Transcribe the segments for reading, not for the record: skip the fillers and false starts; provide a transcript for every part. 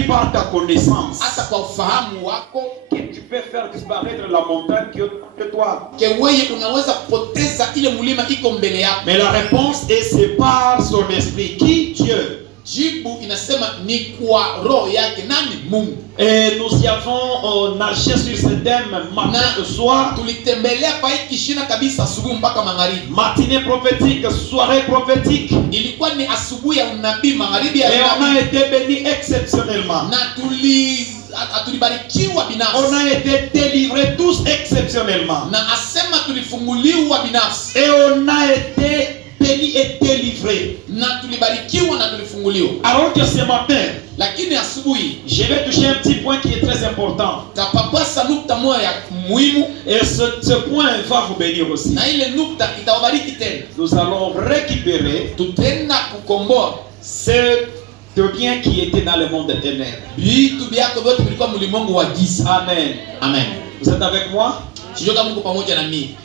par ta connaissance hata kwa ufahamu wako que tu peux faire disparaître la montagne qui est de toi. ke wewe unaweza kupoteza ile mlima iko mbele yako. Mais la réponse est c'est par son esprit. Qui? Dieu. Jibu inasema ni kwa roho yake. Nani? Mungu. Et nous y avons nagé sur ce thème matin et soir. Tulitembelea pa hiki shina kabisa asubuhi mpaka magharibi. Matinée prophétique, soirée prophétique. Ilikuwa ni asubuhi ya unabii, magharibi ya et on unabii. a été béni exceptionnellement. Na tulibarikiwa binafsi. On a été délivrés tous exceptionnellement. Na asema tulifunguliwa binafsi. Et on a été béni et délivré. Na tulibarikiwa na tulifunguliwa. Alors que ce matin, lakini asubuhi je vais toucher un petit point qui est très important. Tapapasa nukta moja ya muhimu. Et ce point va vous bénir aussi. Na ile nukta itawabariki tena. Nous allons récupérer tutenda kukomboa ce bien qui était dans le monde éternel. Vitu vyako vyote vilikuwa mlimwengu wa giza. Amen. Amen. Vous êtes avec moi? Sio kama mko pamoja na mimi.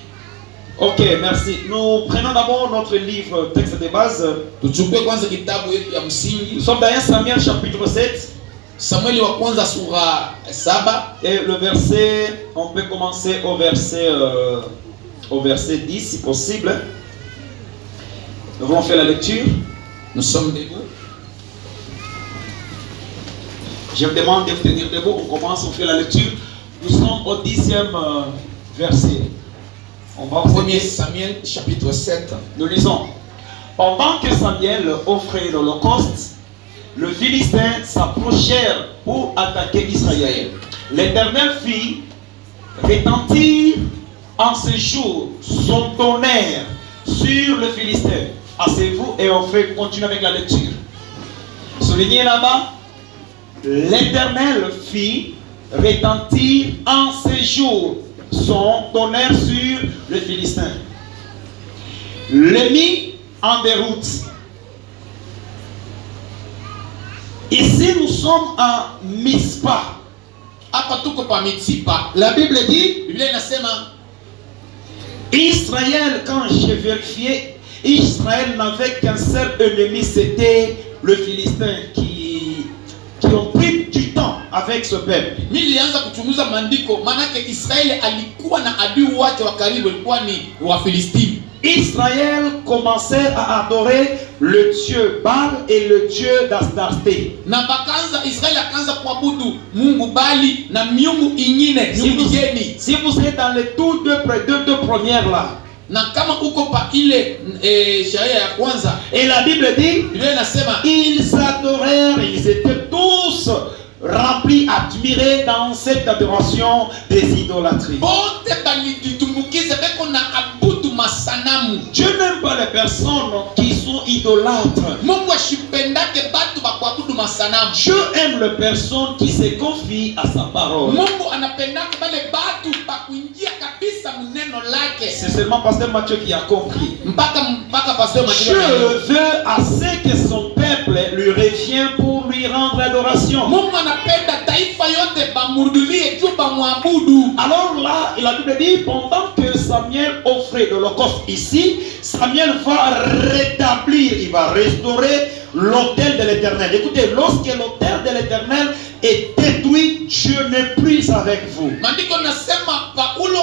Ok, merci. Nous prenons d'abord notre livre, texte de base. Tuchukue kwanza kitabu yetu ya msingi. Nous sommes dans 1 Samuel chapitre 7. Samueli wa kwanza sura 7. Et le verset, on peut commencer au verset 10 si possible. Nous allons faire la lecture. Nous sommes debout. Je vous demande de vous tenir debout. On commence, on fait la lecture. Nous sommes au 10e verset. On va au 1 Samuel chapitre 7. Nous lisons. Pendant que Samuel offrait l'holocauste, le Philistin s'approchèrent pour attaquer Israël. L'Éternel fit retentir en ce jour son tonnerre sur le Philistin. Asseyez-vous et on fait continuer avec la lecture. Soulignez là-bas. L'Éternel fit retentir en ce jour son tonnerre sur le Philistin. Le mit en déroute. Ici nous sommes à Mispa. Hapa tuko pa Mitzpa. La Bible dit, Biblia inasema Israël, quand j'ai vérifié, Israël n'avait qu'un seul ennemi, c'était le Philistin qui ont pris du temps avec ce peuple. Nilianza kuchunguza maandiko, manake Israeli alikuwa na adui wake wa karibu, alikuwa ni Wafilistini. Israël commençait à adorer le dieu Baal et le dieu d'Astarté. Na bakaanza Israeli akaanza kuabudu Mungu Bali na miungu ingine, miungu geni. Si vous êtes dans les deux premières là. Na kama uko pa ile sharia ya kwanza, et la Bible dit, Biblia inasema ils adorèrent, ils étaient tous remplis, admirés dans cette adoration des idolâtries. Bote balitumbukiza beko na abudu masanamu. Dieu n'aime pas les personnes qui sont idolâtres. Mungu ashipendake batu bakuabudu masanamu. Dieu aime les personnes qui se confient à sa parole. Mungu anapendaka bale batu bakuingia kabisa mneno lake. C'est seulement pasteur Matthieu qui a compris. Mpaka pasteur Matthieu. Dieu veut assez que son peuple lui revienne pour lui rendre l'adoration. Mungu anapenda taifa yote bamurudulie juu bamwabudu. Alors là, la Bible dit, pendant que Samuel offrait l'holocauste ici, Samuel va rétablir, il va restaurer l'autel de l'Éternel. Écoutez, lorsque l'autel de l'Éternel est détruit, Dieu n'est plus avec vous. Maandiko nasema Paulo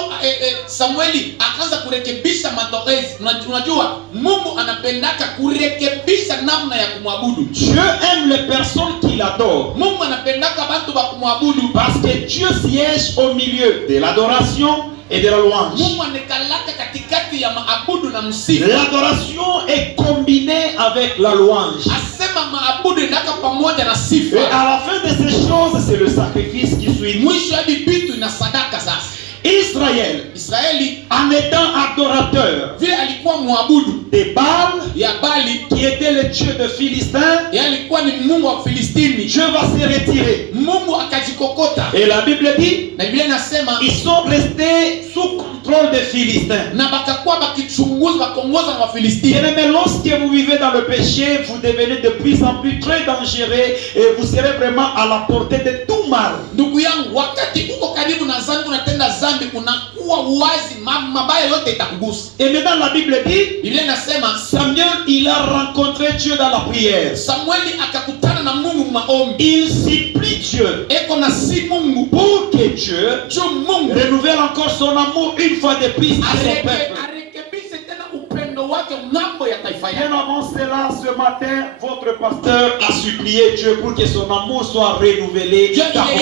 Samueli akaanza kurekebisha madogezi. Unajua Mungu anapendaka kurekebisha namna ya kumwabudu. Dieu aime les personnes qui l'adorent. Mungu anapendaka watu wa kumwabudu parce que Dieu siège au milieu de l'adoration et de la louange. Mungu anakalaka katikati ya maabudu na msifu. L'adoration est combinée avec la louange. Asema maabudu ndaka pamoja na sifa. Et à la fin de ces choses, c'est le sacrifice qui suit. Mwisho hadi bitu na sadaka sasa. Israeli en étant adorateur vile alikuwa muabudu de Baal ya Bali qui était le dieu de Philistin, alikuwa ni mungu wa Filistini. Dieu va se retirer. Mungu akajikokota. Et la Bible dit, na Biblia inasema ils sont restés sous contrôle des Philistins. Na bakakuwa bakichunguza bakongoza na Wafilistini. Mais lorsque vous vivez dans le péché, vous devenez de plus en plus très dangereux et vous serez vraiment à la portée de tout mal. Ndugu yangu, wakati uko karibu na dhambi unatenda dhambi unakuwa uwazi mabaya yote itakugusa. Et maintenant la Bible dit, Biblia inasema Samuel, il a rencontré Dieu dans la prière. Samueli akakutana na Mungu maombi. Il supplie Dieu Eko na si Mungu pour que Dieu Mungu renouvelle encore son amour une fois de plus à son peuple. arekebishe tena upendo wake ngambo ya taifa Bien yake. avant cela, ce matin, votre pasteur a supplié Dieu pour que son amour soit renouvelé.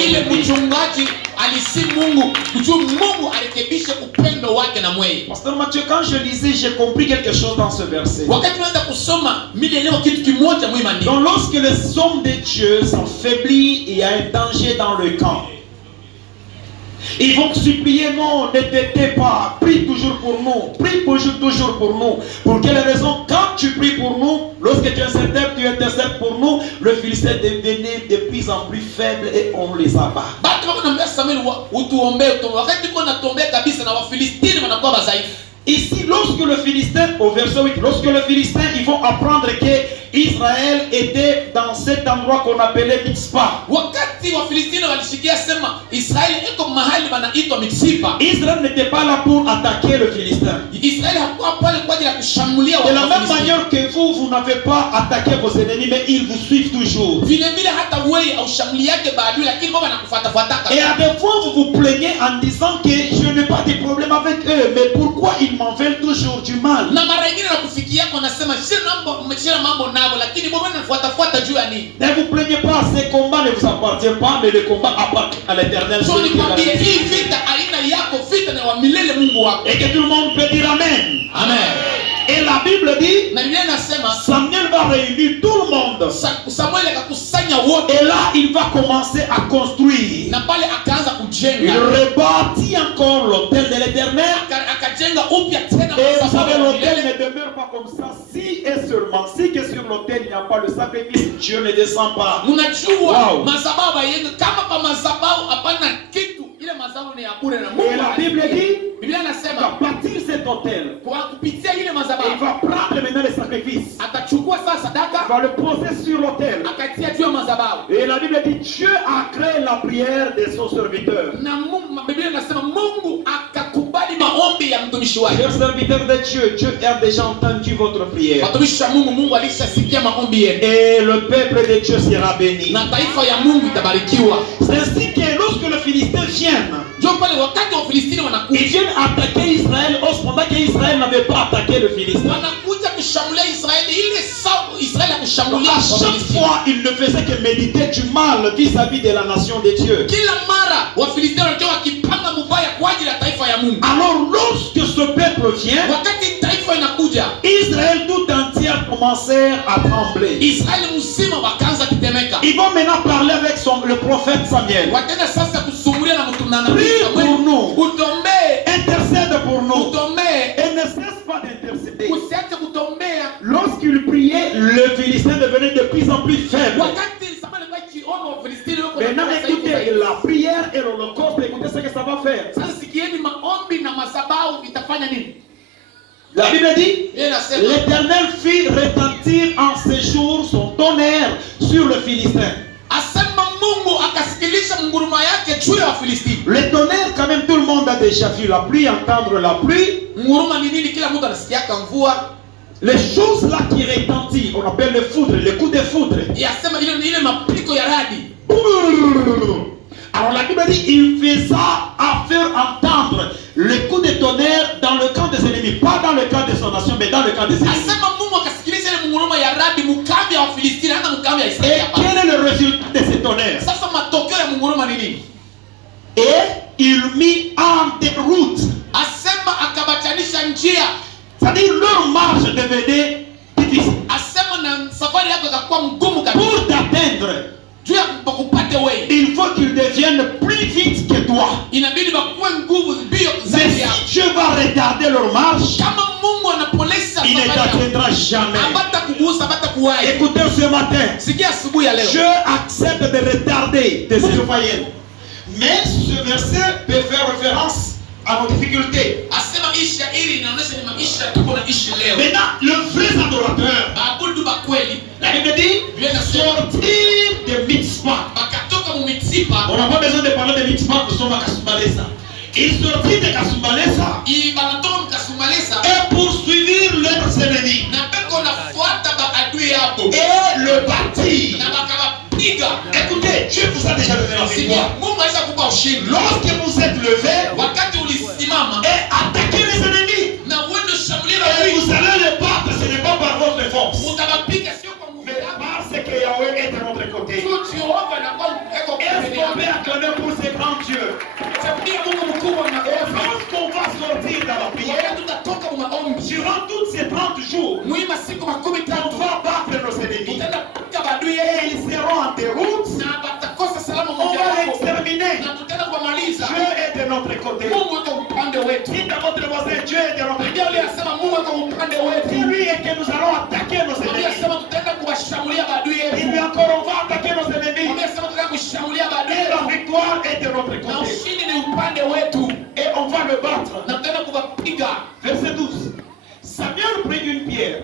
Ile mchungaji alisi Mungu kujua Mungu arekebishe upendo wake na mweye. Pasteur Mathieu, quand je lisais, j'ai compris quelque chose dans ce verset. Wakati tunaanza kusoma mimi leo kitu kimoja muhimu ndani. Donc lorsque les hommes de Dieu s'affaiblissent, il y a un danger dans le camp. Ils vont supplier, non, ne t'étais pas, prie toujours pour nous, prie toujours pour nous. Pour quelle raison? Quand tu pries pour nous, lorsque tu intercèdes pour nous, le Philistin devenait de plus en plus faible et on les abat. Ici, lorsque le Philistin, au verset 8, lorsque le Philistin, ils vont apprendre que Israël était dans cet endroit qu'on appelait Mitzpah. Israël n'était pas là pour attaquer le Philistin. De la même manière que vous n'avez pas attaqué vos ennemis, mais ils vous suivent toujours. Et à des fois, vous vous plaignez en disant que je n'ai pas de problème avec eux, mais pourquoi ils m'en veulent toujours du mal? Ne vous plaignez pas, ces combats ne vous appartiennent pas, mais les combats appartiennent à l'Éternel. Et que tout le monde peut dire Amen. Amen. Et la Bible dit, Samuel va réunir tout le monde. Et là, il va commencer à construire. Il rebâtit encore l'autel de l'Éternel. Et vous savez, l'autel ne demeure pas comme ça. Si et seulement, si que sur l'autel il n'y a pas le sacrifice, Dieu ne descend pas. Wow. Et la Bible dit, il va bâtir cet autel. Il va prendre maintenant le sacrifice. Il va le poser sur l'autel. Et la Bible dit, Dieu a créé la prière de son serviteur. Chers serviteurs de Dieu, Dieu a déjà entendu votre prière. Et le peuple de Dieu sera béni. C'est ainsi que lorsque le Philistin vient, ils viennent attaquer Israël, pendant qu'Israël n'avait pas attaqué le Philistin. À chaque fois, il ne faisait que méditer du mal vis-à-vis de la nation de Dieu. Alors lorsque ce peuple vient, Israël tout entier commençait à trembler. Ils vont maintenant parler avec le prophète Samuel. Prie pour nous, intercède pour nous, et ne cesse pas d'intercéder. Lorsqu'il priait, le Philistin devenait de plus en plus faible. Maintenant écoutez la prière et l'holocauste, écoutez ce que ça va faire. La Bible dit, l'Éternel fit retentir en ces jours son tonnerre sur le Philistin. Le tonnerre, quand même, tout le monde a déjà vu la pluie, entendre la pluie. Les choses là qui retentissent, on appelle le foudre, le coup de foudre. Alors la Bible dit, il faisait à faire entendre le coup de tonnerre dans le camp des ennemis, pas dans le camp de son nation, mais dans le camp des ennemis. Et quel est le résultat de ce tonnerre? Et il mit en déroute. C'est-à-dire leur marche devenait difficile. Pour t'atteindre, il faut qu'ils deviennent plus vite que toi. Mais si Dieu va retarder leur marche, il ne t'atteindra jamais. Écoutez ce matin, Dieu accepte de retarder tes éloignements. Mais ce verset peut faire référence à nos difficultés. Maintenant, le vrai adorateur, la Bible dit, sortir de Mitzpah. On n'a pas besoin de parler de Mitzpah, nous sommes à Kasubalesa. Ils sortirent de Kasumbalesa Ibanatoka Mkasumbalesa et poursuivirent leurs ennemis na peko nafuata maadui yako et le bâtirent. na wakawapiga. Écoutez, Dieu vous a déjà donné la victoire. Mungu aweza kupa ushindi Lorsque vous êtes levé wakati ulisimama et attaquez les ennemis, na uende shambulia et adui. vous allez les battre, ce n'est pas par votre force, Utawapiga sio kwa nguvu mais yako. parce que Yahweh est de notre côté. Tu Jehova na kwa eko Est-ce pembeni qu'on peut yako. acclamer pour ces grands dieux? Tabia Mungu mkubwa na Et lorsqu'on va sortir dans la prière, Yeye tutatoka mu maombi. durant toutes ces 30 jours, Muhimu siku makumi on tatu. va battre nos ennemis. Tutaenda kupiga maadui Et yetu ils seront en déroute. na watakosa salama On moja va wapo. l'exterminer. Na tutaenda kuwamaliza. Dieu est de notre côté. Mungu yuko upande wetu. Dites à votre voisin, Dieu est de notre Ndio côté. aliyesema Mungu yuko upande C'est wetu. lui et que nous allons attaquer nos ennemis. Aliyesema tutaenda kuwashambulia maadui Il yetu. lui encore, on va attaquer nos ennemis. Aliyesema tutaenda kushambulia maadui Et la yetu. victoire est de notre Na côté. ushindi ni upande wetu. Et on va le battre. Na tutaenda kuwapiga. Verset 12. Samuel prit une pierre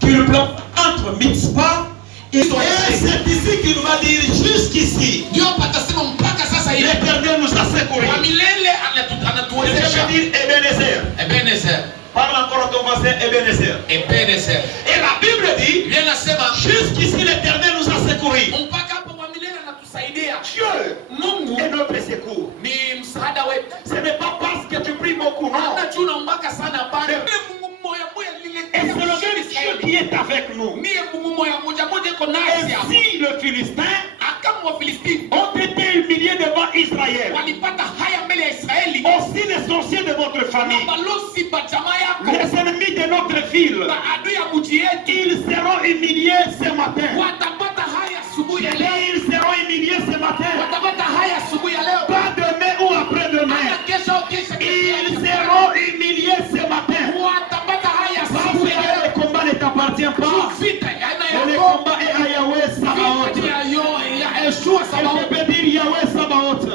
qu'il plante entre Mitzpah et c'est ici qu'il va dire jusqu'ici. Ndio patasema mpaka sasa hivi. L'Éternel nous a secourus. Kwa milele Je vais anatuwezesha. dire Ebenezer. Ebenezer. Parle encore à ton voisin Ebenezer. Ebenezer. Et la Bible dit, Biblia inasema jusqu'ici l'Éternel nous a secourus. mpaka hapo kwa milele anatusaidia. Dieu Mungu est notre secours. ni msaada wetu. Ce n'est pas parce que tu pries beaucoup, non. Hata tuna mpaka sana pale. Mungu mmoja mmoja Et c'est le même lile Dieu qui est avec nous. Mie Mungu mmoja mmoja iko Et nasi hapa. si le Philistin Akamu wa Filistini ont été humiliés devant Israël, walipata haya mbele ya Israeli. aussi les sorciers de votre famille, Balozi ba jamaa yako. les ennemis de notre ville, Maadui ya mji yetu ils seront humiliés ce matin. watapata haya asubuhi ya Et leo. ils seront humiliés ce matin. Watapata haya asubuhi ya leo. Pas demain ou après-demain. Hata kesho au kesho Ils seront humiliés ce matin. watapata haya Parce asubuhi ya que leo. le combat ne t'appartient pas. Vita ya aina Et le yako. combat est à Yahweh Sabaoth. Vita ya Yeshua Et Sabaoth. je peux dire Yahweh Sabaoth.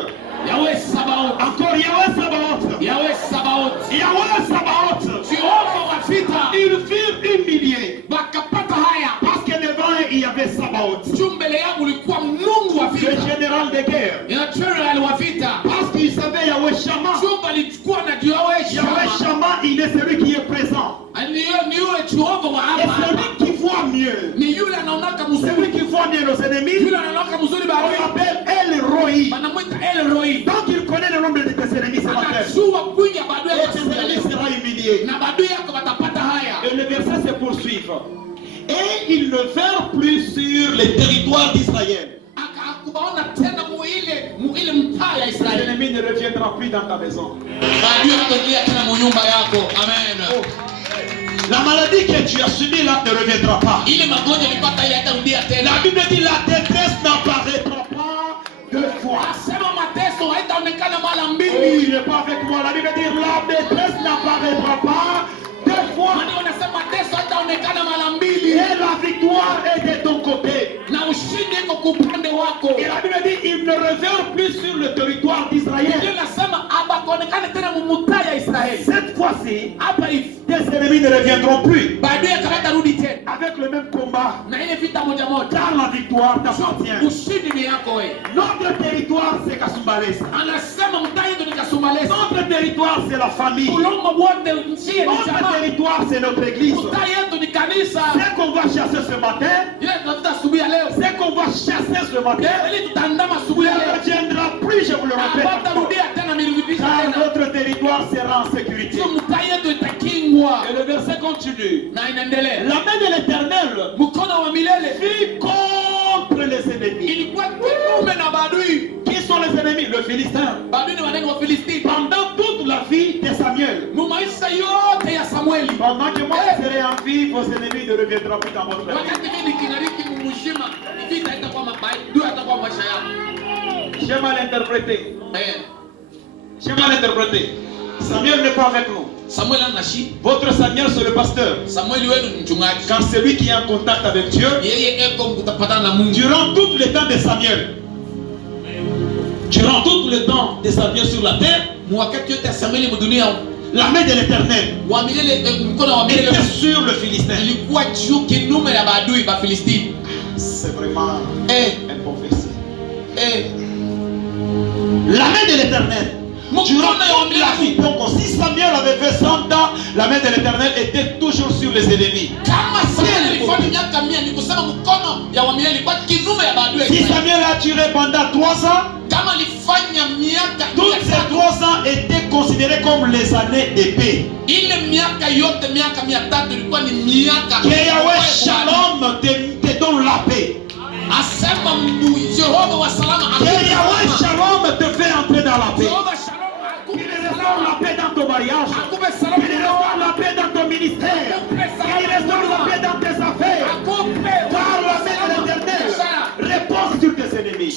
Yahweh Sabaoth. Encore Yahweh Sabaoth. Yahweh Sabaoth. Yahweh Sabaoth. Jehova wa vita. Ils furent humiliés. Wakapata haya. Parce que devant eux, il y avait Sabaoth, Juu mbele yangu ulikuwa Mungu wa le vita. général de guerre. Ya general wa vita. Parce qu'il savait Yahweh Shammah. Juu alichukua na Yahweh Yahweh Shammah. Shammah, il est celui qui est présent. Ni yule Jehova wa Et hapa hapa. celui qui voit mieux. Ni yule anaonaka Celui mzuri. qui voit mieux nos ennemis, Yule anaonaka mzuri on bahari. l'appelle El Roi. Wanamwita El Roi. Donc il connaît le nombre de tes ennemis ce matin. Anajua kunya badui Et yako tes siku ya ennemis leo. seront humiliés. Na badui yako watapata haya. Et le verset se poursuit. Et ils ne vinrent plus sur les territoires d'Israël. Akakubaona tena muile mtaa ya Les Israeli. ennemis ne reviendront plus dans ta maison. Badui hataingia tena mu nyumba yako. Amen. Oh. La maladie que tu as subie là ne reviendra pas. Ile magonjwa ulipata ile hatarudia tena. La Bible dit la détresse n'apparaîtra pas deux fois. Asema mateso haitaonekana mara Oh, mbili. il n'est pas avec moi. La Bible dit la détresse n'apparaîtra pas deux fois. Maana unasema mateso haitaonekana mara mbili. Et la victoire est de ton côté. Na ushindi iko kwa upande wako. Et la Bible dit ils ne revinrent plus sur le territoire Ndio d'Israël. nasema hapakuonekana tena mumutaa ya Israeli. Cette fois-ci, Hapa hivi tes ennemis ne reviendront plus badui hatarudi tena. avec le même combat. Na ile vita moja moja. Car la victoire t'appartient. Ushindi ni yako wewe. Notre territoire, c'est Kasumbalesa. Anasema mtaa yetu ni Kasumbalesa. Notre territoire, c'est la famille. Ulongo wote nchi ni Notre jamaa. territoire, c'est notre église. Mtaa yetu ni kanisa. Ce qu'on va chasser ce matin, Ile tunafuta asubuhi ya leo. ce qu'on va chasser ce matin, Ili tutaandama asubuhi ya ne leo. reviendra plus, je vous le répète. Hapatarudia tena mirudisha Car tena. notre territoire sera en sécurité. Sio mtaa yetu itakingwa. Et le verset continue. Na inaendelea. La main de l'Éternel Mkono wa milele fut contre les ennemis. ilikuwa kinyume na badui. Qui sont les ennemis? Le Philistin. Badui ni wanene wa Filistini. Pendant toute la vie de Samuel, Mu maisha yote ya Samueli. pendant que moi je serai en vie, vos ennemis ne reviendront plus dans votre vie. Wakati mimi kinariki mumushima, vita itakuwa mabaya, dua itakuwa maisha yako. J'ai mal interprété. Eh, J'ai mal interprété. Samuel n'est pas avec nous. Samuel anashi. Votre Samuel, c'est le pasteur. Samueli wenu ni mchungaji. Car c'est lui qui est en contact avec Dieu. Yeye eko mkutapatana na Mungu. Durant tout le temps de Samuel. Durant tout le temps de Samuel sur la terre, Mwakati yote ya Samueli mdunia, la main de l'Éternel wa milele mkono wa milele était sur le Philistin. ilikuwa juu kinyume ya badui ba Filistini. C'est vraiment Eh, un bon verset. eh, La main de l'Éternel durant toute la vie. Donc si Samuel avait fait 100 ans, la main de l'Éternel était toujours sur les ennemis. Si Samuel a tiré pendant 3 ans, toutes ces 3 ans étaient considérées comme les années d'épée. Que Yahweh Shalom te donne la paix. Que Yahweh Shalom te fait entrer dans la paix. Il restaure la paix dans ton mariage. Il restaure la paix dans ton ministère. Il restaure la paix dans tes affaires. Car la main de l'Éternel repose sur tes ennemis.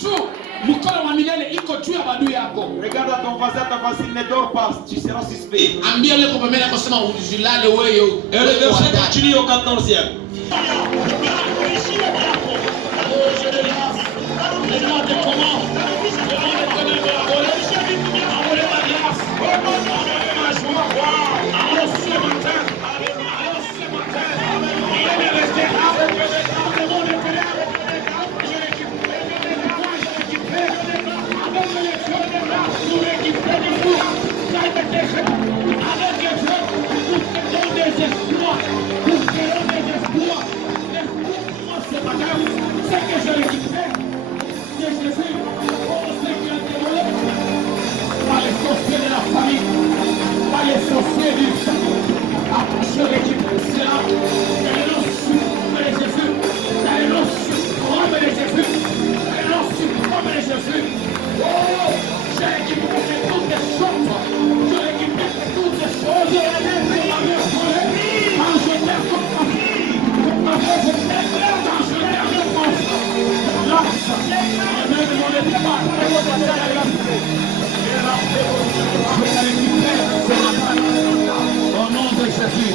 Regarde à ton voisin, ta voisine, ne dors pas, tu seras suspect. Et le verset continue au 14e. Regardez comment au nom de Jésus.